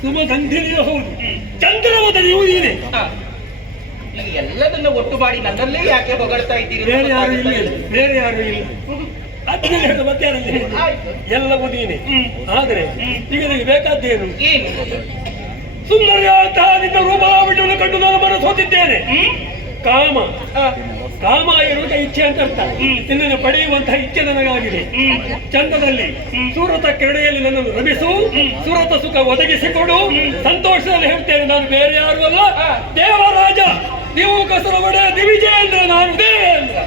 ಸುಮಗಂಧಿನಿಯೂ ಹೌದು. ಚಂದ್ರವದನಿಯೂ ನೀನೆ. ಈಗ ಎಲ್ಲದನ್ನ ಒಟ್ಟು ಮಾಡಿ ನನ್ನಲ್ಲೇ ಯಾಕೆ ಹೊಗಳ್ತಾ ಇದ್ದೀರಿ ಬೇರೆ ಯಾರು ಇಲ್ಲ. ಬೇರೆ ಯಾರು ಇಲ್ಲ. ಹೇಳು. ಎಲ್ಲವೂ ನೀನೆ ಆದರೆ ಈಗ ನನಗೆ ಬೇಕಾದ್ದೇನು? ಏನು? ಸುಂದರಿಯಾದಂತಹ ನಿನ್ನ ರೂಪಾವಿಟನ್ನು ಕಂಡು ನಾನು ಮನಸ್ಸು ಹೋತಿದ್ದೇನೆ ಕಾಮ. ಕಾಮ ಇರುವುದ ಇಚ್ಛೆ ಅಂತ ಅರ್ಥ. ನಿನ್ನನ್ನು ಪಡೆಯುವಂತಹ ಇಚ್ಛೆ ನನಗಾಗಿದೆ. ಚಂದದಲ್ಲಿ ಸೂರತ ಕೆರಡೆಯಲ್ಲಿ ನನ್ನನ್ನು ರಮಿಸು ಸೂರತ ಸುಖ ಒದಗಿಸಿಕೊಡು. ಸಂತೋಷದಲ್ಲಿ ಹೇಳ್ತೇನೆ, ನಾನು ಬೇರೆ ಯಾರು ಅಲ್ಲ. ದೇವರಾಜ, ನೀವು ಕಸರವಡೆ, ದಿವಿಜೇಂದ್ರ, ನಾನು ದೇವೇಂದ್ರ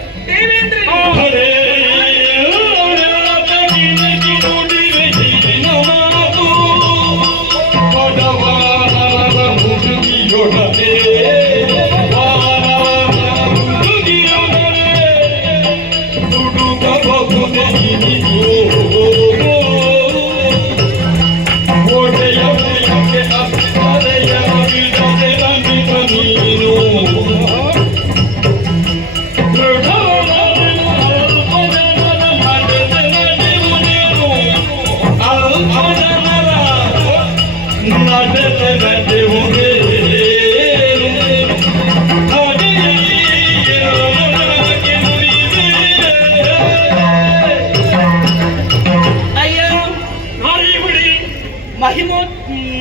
ಮಹಿಮೋ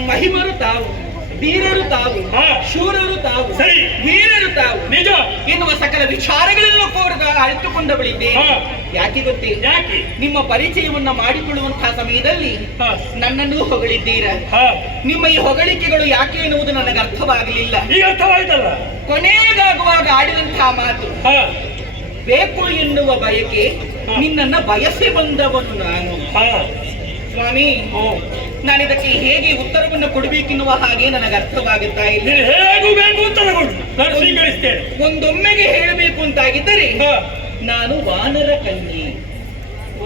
ಮಹಿಮರು ತಾವು ವೀರರು ತಾವು. ಶೂರರು ತಾವು ಸರಿ. ವೀರರು ತಾವು. ನಿಜ. ಎನ್ನುವ ಸಕಲ ವಿಚಾರಗಳನ್ನು ಕೋರ್ಗ ಅರಿತುಕೊಂಡ. ಯಾಕೆ ಗೊತ್ತೇ? ಯಾಕೆ? ನಿಮ್ಮ ಪರಿಚಯವನ್ನ ಮಾಡಿಕೊಳ್ಳುವಂತಹ ಸಮಯದಲ್ಲಿ ನನ್ನನ್ನು ಹೊಗಳಿದ್ದೀರ? ನಿಮ್ಮ ಈ ಹೊಗಳಿಕೆಗಳು ಯಾಕೆ ಎನ್ನುವುದು ನನಗೆ ಅರ್ಥವಾಗಲಿಲ್ಲ. ಈಗ ಅರ್ಥವಾಯ್ತಲ್ಲ? ಕೊನೆಗಾಗುವಾಗ ಆಡಿದಂತಹ ಮಾತು ಬೇಕು ಎನ್ನುವ ಬಯಕೆ. ನಿನ್ನನ್ನ ಬಯಸಿ ಬಂದವನು ನಾನು. ಸ್ವಾಮಿ ನಾನು ಇದಕ್ಕೆ ಹೇಗೆ ಉತ್ತರವನ್ನು ಕೊಡಬೇಕೆನ್ನುವ ಹಾಗೆ ನನಗೆ ಅರ್ಥವಾಗುತ್ತಾ ಇಲ್ಲ. ಹೇಗೂ ಬೇಕು ನಾನು ಸ್ವೀಕರಿಸ್ತೇನೆ. ಒಂದೊಮ್ಮೆಗೆ ಹೇಳಬೇಕು ಅಂತಾಗಿದ್ದರೆ. ನಾನು ವಾನರ ಕನ್ಯೆ.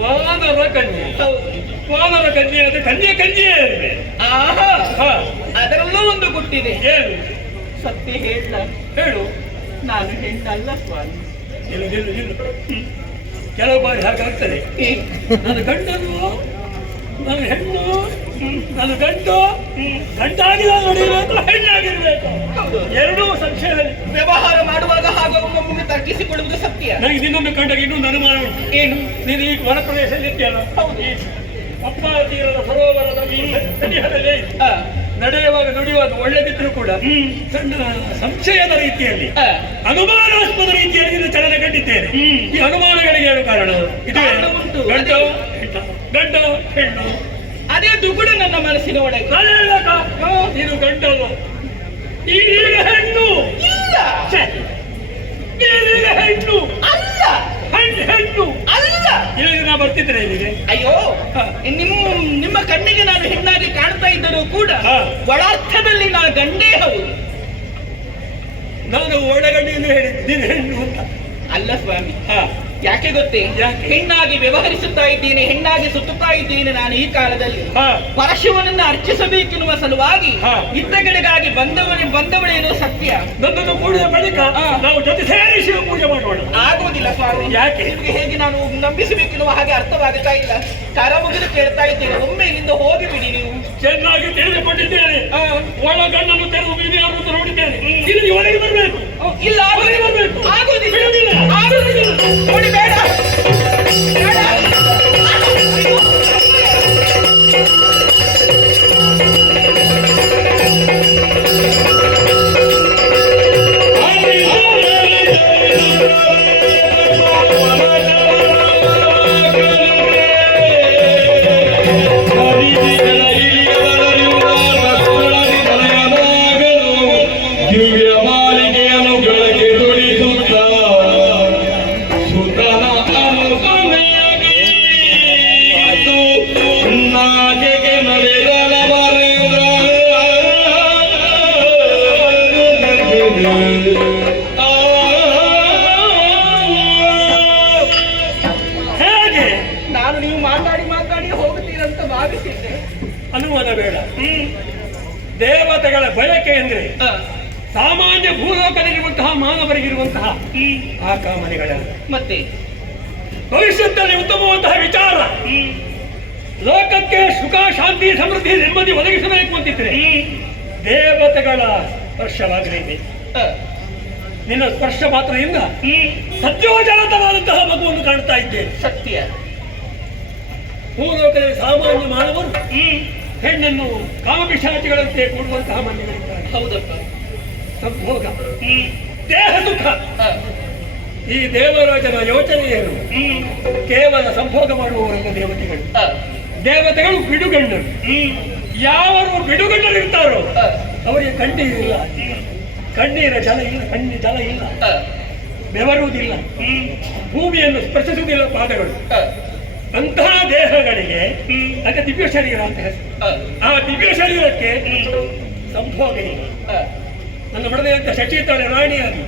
ವಾನರ ಕನ್ಯೆ. ಹೌದು. ವಾನರ ಕನ್ಯೆ ಅದು ಕನ್ಯೆ ಕನ್ಯೆ ಅಂದ್ರೆ ಆಹಾ. ಅದರಲ್ಲೂ ಒಂದು ಗುಟ್ಟಿದೆ. ಹೇಳು ಸತ್ಯ ಹೇಳ. ಹೇಳು. ನಾನು ಹೆಣ್ಣಲ್ಲ ಸ್ವಾಮಿ. ಕೆಲವು ಬಾರಿ ಹಾಗಾಗ್ತದೆ. ನಾನು ನನ್ನ ಗಂಡನು ನನ್ನ ಹೆಣ್ಣು ನನ್ನ ಗಂಡು ಗಂಡಾಗಿ ನಾನು ಹೊಡಿಬೇಕು ಹೆಣ್ಣಾಗಿರ್ಬೇಕು. ಎರಡೂ ಸಂಶಯದಲ್ಲಿ. ವ್ಯವಹಾರ ಮಾಡುವಾಗ ಹಾಗೂ ಒಮ್ಮೊಮ್ಮೆ ತರ್ಕಿಸಿಕೊಳ್ಳುವುದು ಸತ್ಯ. ನನಗೆ ನಿನ್ನನ್ನು ಕಂಡಾಗ ಇನ್ನೊಂದು ಅನುಮಾನ ಉಂಟು ಏನು? ನೀನು ಈ ಪ್ರದೇಶದಲ್ಲಿ ಇದ್ದೀಯಲ್ಲ? ಹೌದು. ಅಪ್ಪ ತೀರದ ಸರೋವರದ ಸನಿಹದಲ್ಲಿ ನಡೆಯುವಾಗ ನುಡಿಯುವಾಗ ಒಳ್ಳೆದಿದ್ರು ಕೂಡ ಸಣ್ಣ ಸಂಶಯದ ರೀತಿಯಲ್ಲಿ ಅನುಮಾನಾಸ್ಪದ ರೀತಿಯಲ್ಲಿ ಚಲನೆ ಕಂಡಿದ್ದೇನೆ. ಈ ಅನುಮಾನಗಳಿಗೆ ಏನು ಕಾರಣ? ಇದು ಉಂಟು. ಗಂಡು ಹೆಣ್ಣು. ಅದೇ ದುಗುಡ ನನ್ನ ಮನಸ್ಸಿನ ಒಳಗೆ. ಇದು ಗಂಡಲ್ಲ ಈಗೀಗ ಹೆಣ್ಣು. ಇಲ್ಲ! ಹೆಣ್ಣು. ಅಲ್ಲ. ಹೆಣ್ಣು ಹೆಣ್ಣು. ಅಲ್ಲ. ಇಲ್ಲಿಗೆ ನಾ ಬರ್ತಿದ್ರೆ ಇಲ್ಲಿಗೆ. ಅಯ್ಯೋ. ನಿಮ್ಮ ನಿಮ್ಮ ಕಣ್ಣಿಗೆ ನಾನು ಹೆಣ್ಣಾಗಿ ಕಾಣ್ತಾ ಇದ್ದರೂ ಕೂಡ. ಒಳಾರ್ಥದಲ್ಲಿ ನಾನು ಗಂಡೇ ಹೌದು. ನಾನು ಒಳಗಡೆಯಿಂದ ಹೇಳಿದ್ದೀನಿ ನೀನು ಹೆಣ್ಣು ಅಂತ. ಅಲ್ಲ ಸ್ವಾಮಿ. ಹಾ. ಯಾಕೆ ಗೊತ್ತೇ? ಹೆಣ್ಣಾಗಿ ವ್ಯವಹರಿಸುತ್ತಾ ಇದ್ದೇನೆ ಹೆಣ್ಣಾಗಿ ಸುತ್ತುತ್ತಾ ಇದ್ದೇನೆ ನಾನು ಈ ಕಾಲದಲ್ಲಿ. ಹಾ. ಪರಶುವನನ್ನ ಅರ್ಚಿಸಬೇಕೆನ್ನುವ ಸಲುವಾಗಿ. ಇದ್ದಗಳಿಗಾಗಿ ಬಂದವನೇ ಬಂದವಳೇನೋ ಸತ್ಯ. ನನ್ನನ್ನು ಕೂಡಿದ ಬಳಿಕ ನಾವು ಜೊತೆ ಸೇರಿ ಶಿವ ಪೂಜೆ ಮಾಡೋಣ. ಆಗುವುದಿಲ್ಲ ಸ್ವಾಮಿ. ಯಾಕೆ? ನಿಮಗೆ ಹೇಗೆ ನಾನು ನಂಬಿಸಬೇಕೆನ್ನುವ ಹಾಗೆ ಅರ್ಥವಾಗುತ್ತಾ ಇಲ್ಲ. ಕರ ಮುಗಿದು ಕೇಳ್ತಾ ಇದ್ದೇನೆ ಒಮ್ಮೆ ಇಲ್ಲಿಂದ ಹೋಗಿಬಿಡಿ ನೀವು. ಚೆನ್ನಾಗಿ ತಿಳಿದುಕೊಂಡಿದ್ದೇನೆ. ಒಳಗಣ್ಣನ್ನು ತೆರೆದು ಅಂತ ನೋಡಿದ್ದೇನೆ. ಇಲ್ಲಿ ಒಳಗೆ ಬರಬೇಕು. ಇಲ್ಲ ಬರಬೇಕು. ಆಗುವುದಿಲ್ಲ ಅನುಮಾನ ಬೇಡ. ದೇವತೆಗಳ ಬಯಕೆ ಎಂದ್ರೆ ಸಾಮಾನ್ಯ ಭೂಲೋಕದಲ್ಲಿರುವಂತಹ ಮಾನವರಿಗಿರುವಂತಹ ಆ ಕಾಮನೆಗಳ ಮತ್ತೆ? ಭವಿಷ್ಯದಲ್ಲಿ ಉತ್ತಮವಂತಹ ವಿಚಾರ. ಲೋಕಕ್ಕೆ ಸುಖ ಶಾಂತಿ ಸಮೃದ್ಧಿ ನೆಮ್ಮದಿ ಒದಗಿಸಬೇಕು ಅಂತಿದ್ರೆ ದೇವತೆಗಳ ಸ್ಪರ್ಶವಾಗಲಿದೆ. ನಿನ್ನ ಸ್ಪರ್ಶ ಮಾತ್ರದಿಂದ ಸತ್ಯೋಜಾತವಾದಂತಹ ಮಗುವನ್ನು ಕಾಣ್ತಾ ಇದ್ದೇನೆ ಸತ್ಯ. ಭೂಲೋಕದಲ್ಲಿ ಸಾಮಾನ್ಯ ಮಾನವರು ಹೆಣ್ಣನ್ನು ಕಾಮಪಿಶಾಚಿಗಳಂತೆ ಕೊಡುವಂತಹ ಮನೆಗಳಿದ್ದಾರೆ ಹೌದಪ್ಪ. ಸಂಭೋಗ. ದೇಹ ದುಃಖ ಈ ದೇವರಾಜನ ಯೋಚನೆ ಏನು ಕೇವಲ ಸಂಭೋಗ ಮಾಡುವವರಲ್ಲ ದೇವತೆಗಳು. ದೇವತೆಗಳು ಬಿಡುಗಣ್ಣರು. ಯಾವರು ಬಿಡುಗಣ್ಣರು ಇರ್ತಾರೋ ಅವರಿಗೆ ಕಣ್ಣೀರಿಲ್ಲ ಕಣ್ಣೀರ ಜಲ ಇಲ್ಲ ಕಣ್ಣಿ ಜಲ ಇಲ್ಲ. ಬೆವರುವುದಿಲ್ಲ. ಭೂಮಿಯನ್ನು ಸ್ಪರ್ಶಿಸುವುದಿಲ್ಲ ಪಾದಗಳು. ಅಂತಹ ದೇಹಗಳಿಗೆ ಹ್ಮ್ ಅದೇ ದಿವ್ಯ ಶರೀರ ಅಂತ ಹೆಸರು. ಆ ದಿವ್ಯ ಶರೀರಕ್ಕೆ ಸಂಭೋಗ. ನನ್ನ ಮಡದೆಯಂತ ಶಚಿತಾಳೆ ರಾಣಿಯಾಗಿ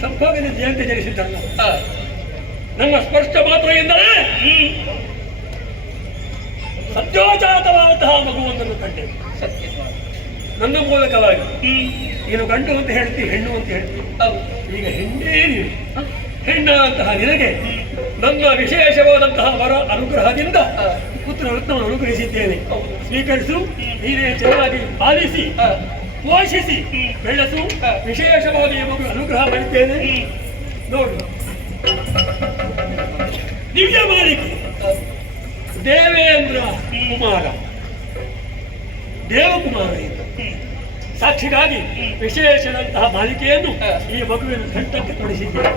ಸಂಭೋಗದಿಂದ ಸಂಭೋಗದ ಜಯಂತಿ ಜನಿಸಿದ್ದಲ್ಲ ನಮ್ಮ ನನ್ನ ಸ್ಪಷ್ಟ ಮಾತ್ರ ಹ್ಮ್ ಸತ್ಯೋಜಾತವಾದಂತಹ ಮಗುವೊಂದನ್ನು ಕಂಡೆ ಸತ್ಯ. ನನ್ನ ಮೂಲಕವಾಗಿ. ನೀನು ಗಂಡು ಅಂತ ಹೇಳ್ತಿ ಹೆಣ್ಣು ಅಂತ ಹೇಳ್ತಿ. ಈಗ ಹೆಣ್ಣೇ ನೀನು. ಹೆಣ್ಣಂತಹ ನಿನಗೆ ನನ್ನ ವಿಶೇಷವಾದಂತಹ ವರ ಅನುಗ್ರಹದಿಂದ. ಪುತ್ರ ರತ್ನವನ್ನು ಅನುಗ್ರಹಿಸಿದ್ದೇನೆ. ಸ್ವೀಕರಿಸು ನೀನೇ ಚೆನ್ನಾಗಿ ಪಾಲಿಸಿ. ಪೋಷಿಸಿ ಬೆಳೆಸು. ವಿಶೇಷವಾಗಿ ಅನುಗ್ರಹ ಮಾಡಿದ್ದೇನೆ. ನೋಡು. ದಿವ್ಯ ಮಾಲಿಕೆ. ದೇವೇಂದ್ರ ಕುಮಾರ. ದೇವಕುಮಾರ ಸಾಕ್ಷಿಗಾಗಿ ವಿಶೇಷದಂತಹ ಬಾಲಿಕೆಯನ್ನು ಈ ಮಗುವಿನ ಕಂಠಕ್ಕೆ ತೊಡಿಸಿದ್ದೇವೆ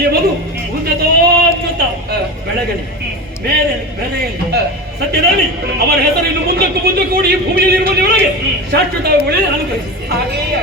ಈ ಮಗು ಉನ್ನತೋನ್ನತ. ಬೆಳಗಲಿ ಬೇರೆ ಬೆಲೆಯಲ್ಲಿ. ಸತ್ಯದಲ್ಲಿ ಅವರ ಹೆಸರನ್ನು ಮುಂದಕ್ಕೂ ಮುಂದೆ ಕೂಡಿ ಈ ಭೂಮಿಯಲ್ಲಿ ಇರುವುದರೊಳಗೆ ಅನುಗ್ರಹಿಸಿದ್ದೇನೆ ಹಾಗೆಯೇ